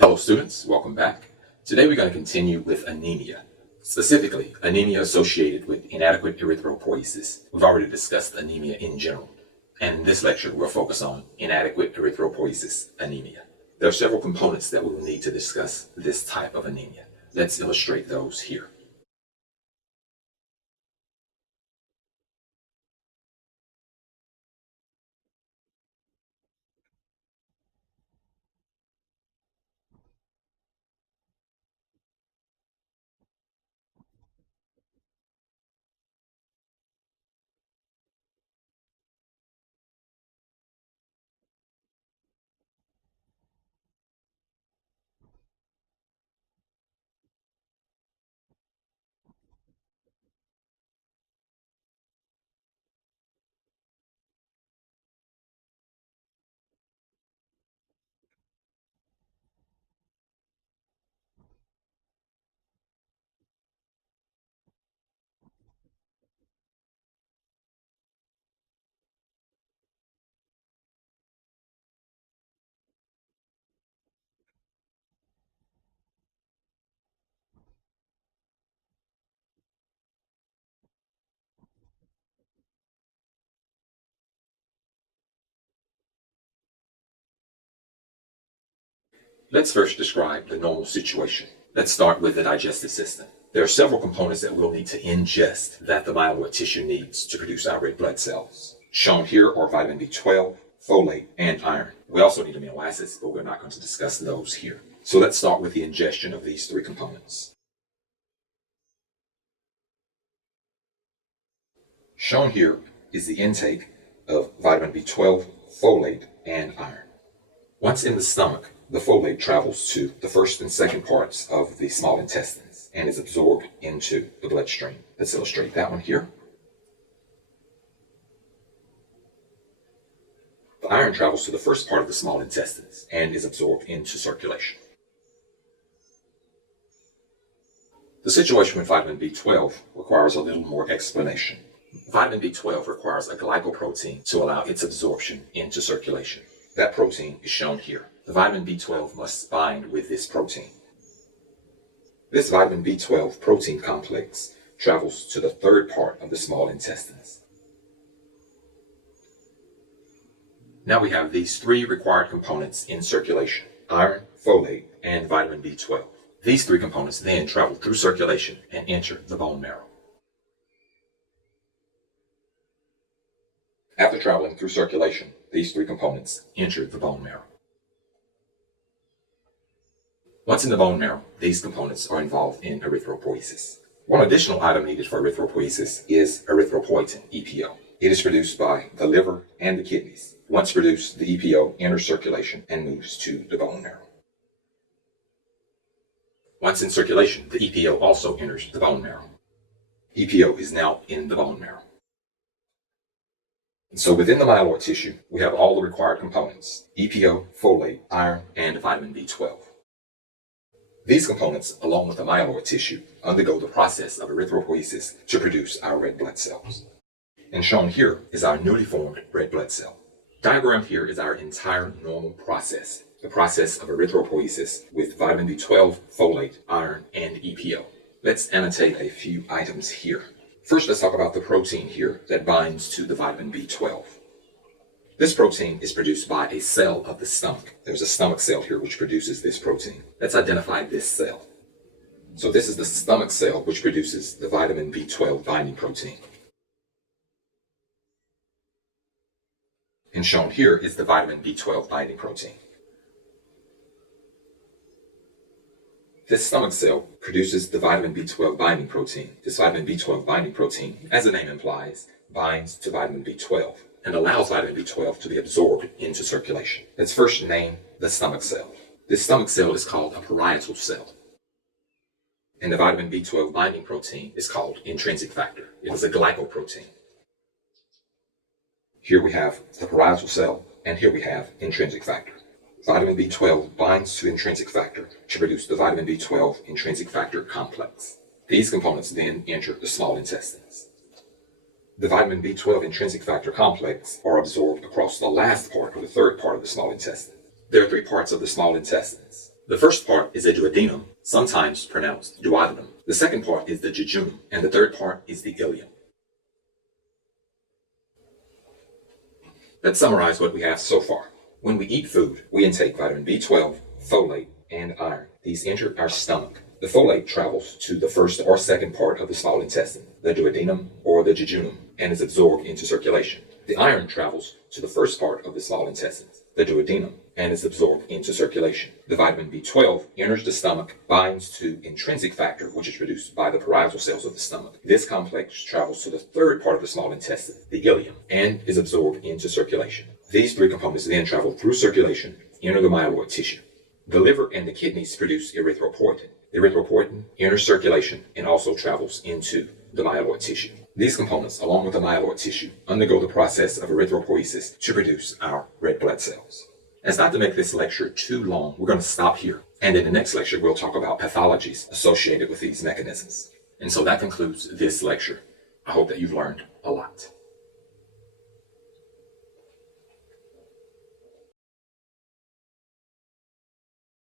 Hello students, welcome back. Today we're going to continue with anemia, specifically anemia associated with inadequate erythropoiesis. We've already discussed anemia in general, and in this lecture we'll focus on inadequate erythropoiesis anemia. There are several components that we will need to discuss this type of anemia. Let's illustrate those here. Let's first describe the normal situation. Let's start with the digestive system. There are several components that we'll need to ingest that the myeloid tissue needs to produce our red blood cells. Shown here are vitamin B12, folate, and iron. We also need amino acids, but we're not going to discuss those here. So let's start with the ingestion of these three components. Shown here is the intake of vitamin B12, folate, and iron. Once in the stomach, the folate travels to the first and second parts of the small intestines and is absorbed into the bloodstream. Let's illustrate that one here. The iron travels to the first part of the small intestines and is absorbed into circulation. The situation with vitamin B12 requires a little more explanation. Vitamin B12 requires a glycoprotein to allow its absorption into circulation. That protein is shown here. The vitamin B12 must bind with this protein. This vitamin B12 protein complex travels to the third part of the small intestines. Now we have these three required components in circulation: iron, folate, and vitamin B12. These three components then travel through circulation and enter the bone marrow. After traveling through circulation, these three components enter the bone marrow. Once in the bone marrow, these components are involved in erythropoiesis. One additional item needed for erythropoiesis is erythropoietin, EPO. It is produced by the liver and the kidneys. Once produced, the EPO enters circulation and moves to the bone marrow. Once in circulation, the EPO also enters the bone marrow. EPO is now in the bone marrow. And so within the myeloid tissue, we have all the required components: EPO, folate, iron, and vitamin B12. These components, along with the myeloid tissue, undergo the process of erythropoiesis to produce our red blood cells. And shown here is our newly formed red blood cell. Diagrammed here is our entire normal process, the process of erythropoiesis with vitamin B12, folate, iron, and EPO. Let's annotate a few items here. First, let's talk about the protein here that binds to the vitamin B12. This protein is produced by a cell of the stomach. There's a stomach cell here which produces this protein. Let's identify this cell. So this is the stomach cell which produces the vitamin B12 binding protein. And shown here is the vitamin B12 binding protein. This stomach cell produces the vitamin B12 binding protein. This vitamin B12 binding protein, as the name implies, binds to vitamin B12 and allows vitamin B12 to be absorbed into circulation. Let's first name the stomach cell. This stomach cell is called a parietal cell. And the vitamin B12 binding protein is called intrinsic factor. It is a glycoprotein. Here we have the parietal cell, and here we have intrinsic factor. Vitamin B12 binds to intrinsic factor to produce the vitamin B12 intrinsic factor complex. These components then enter the small intestines. The vitamin B12 intrinsic factor complex are absorbed across the last part or the third part of the small intestine. There are three parts of the small intestines. The first part is the duodenum, sometimes pronounced duodenum. The second part is the jejunum, and the third part is the ileum. Let's summarize what we have so far. When we eat food, we intake vitamin B12, folate, and iron. These enter our stomach. The folate travels to the first or second part of the small intestine, the duodenum or the jejunum, and is absorbed into circulation. The iron travels to the first part of the small intestine, the duodenum, and is absorbed into circulation. The vitamin B12 enters the stomach, binds to intrinsic factor, which is produced by the parietal cells of the stomach. This complex travels to the third part of the small intestine, the ileum, and is absorbed into circulation. These three components then travel through circulation, enter the myeloid tissue. The liver and the kidneys produce erythropoietin. The erythropoietin enters circulation and also travels into the myeloid tissue. These components, along with the myeloid tissue, undergo the process of erythropoiesis to produce our red blood cells. As not to make this lecture too long, we're going to stop here. And in the next lecture, we'll talk about pathologies associated with these mechanisms. And so that concludes this lecture. I hope that you've learned a lot.